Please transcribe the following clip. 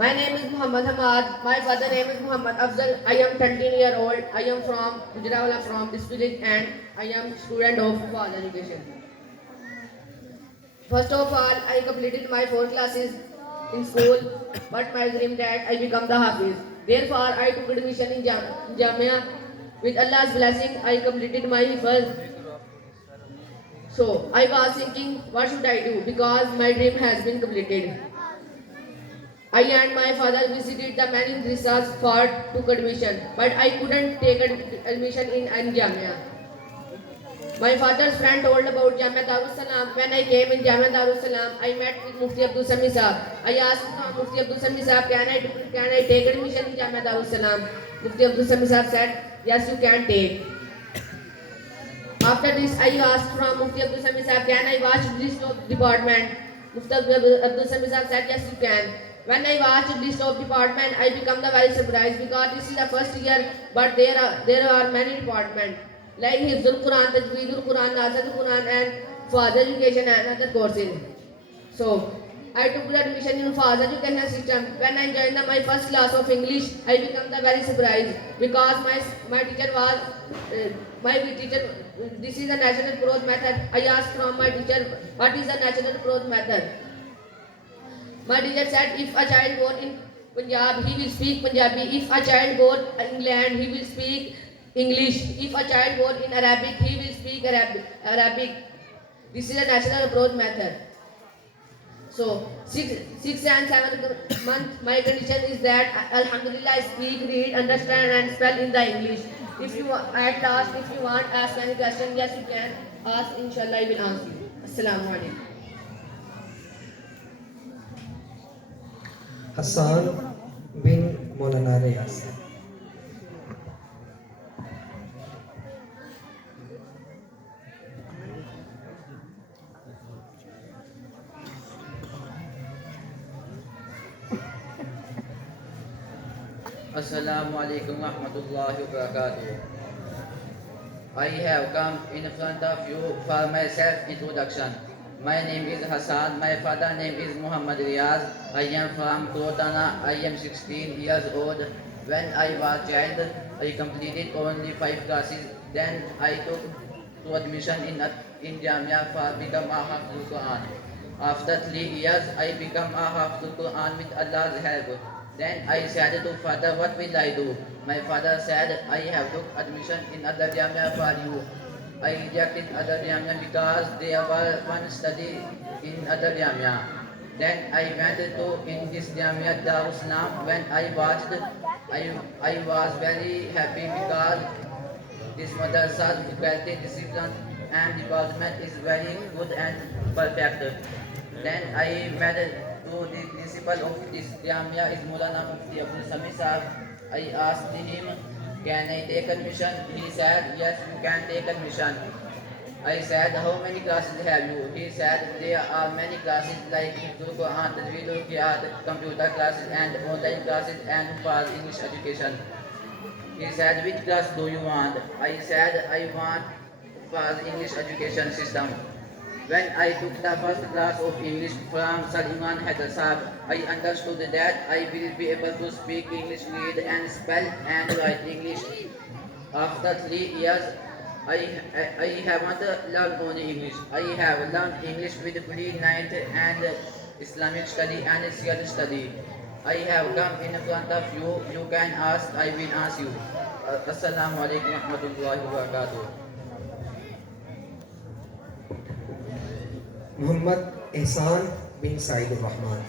My name is Muhammad Hamad. My father name is Muhammad Afzal. I am 13-year-old. I am from Gujarat, from this village, and I am student of Faz Education. First of all, I completed my 4 classes in school, but my dream that I become the Hafiz. Therefore, I took admission in Jamia. With Allah's blessing, I completed my first. So I was thinking, what should I do? Because my dream has been completed. I and my father visited the many madrasas for took admission, but I couldn't take admission in Jamia. My father's friend told about Jamia Darus Salam. When I came in Jamia Darus Salam, I met with Mufti Abdul Sami Saab. I asked Mufti Abdul Sami Saab, can I take admission in Jamia Darus Salam? Mufti Abdul Sami Saab said, yes, you can take. After this, I asked from Mufti Abdul Sami Saab, can I watch list of department? Mufti Abdul Sami Saab said, yes, you can. When I watched list of department, I become the very surprised because this is the first year, but there are many departments like Hifzul Quran, Tajweedul Quran, Nazarul Quran, and Faz Education and other courses. So I took the admission in Faz Education system. When I joined my first class of English, I became the very surprised because my teacher was my teacher. This is the natural growth method. I asked from my teacher, what is the natural growth method? My teacher said, if a child born in Punjab, he will speak Punjabi. If a child born in England, he will speak English. If a child born in Arabic, he will speak Arabic. This is a natural growth method. So, 6 and 7 month, my condition is that Alhamdulillah, I speak, read, understand, and spell in the English. If you at last, if you want ask any question, yes, you can ask. Inshallah, I will answer you. Assalamu alaikum. Hassan bin Maulana Riyas. Assalamu alaikum wa rahmatullahi wa barakatuh. I have come in front of you for my self-introduction. My name is Hassan. My father name is Muhammad Riaz. I am from Krotana. I am 16 years old. When I was child, I completed only 5 classes. Then I took to admission in Jamia for become a Hafizul Quran. After 3 years, I become a Hafizul Quran with Allah's help. Then I said to father, what will I do? My father said, I have took admission in other Jamia for you. I rejected other Jamia because there were one study in other Jamia. Then I went to in this Jamia Darussalam. When I watched, I was very happy because this madrasa's faculty discipline and development is very good and perfect. Then I met to the principal of this Jamia is Maulana Mufti Abdul Sami Saab. I asked him, can I take admission? He said, yes, you can take admission. I said, how many classes have you? He said, there are many classes like Hifzul Quran, Tajweedul Qiyat, computer classes and online classes and for English education. He said, which class do you want? I said, I want for English education system. When I took the first class of English from Saliman Haidar Saab, I understood that I will be able to speak English, read and spell and write English. After 3 years, I haven't learned only English. I have learned English with pre-9th and Islamic study and Syriac study. I have come in front of you. You can ask, I will answer you. Assalamu alaikum wa rahmatullahi wa barakatuh. Muhammad Ehsan bin Said Rahman.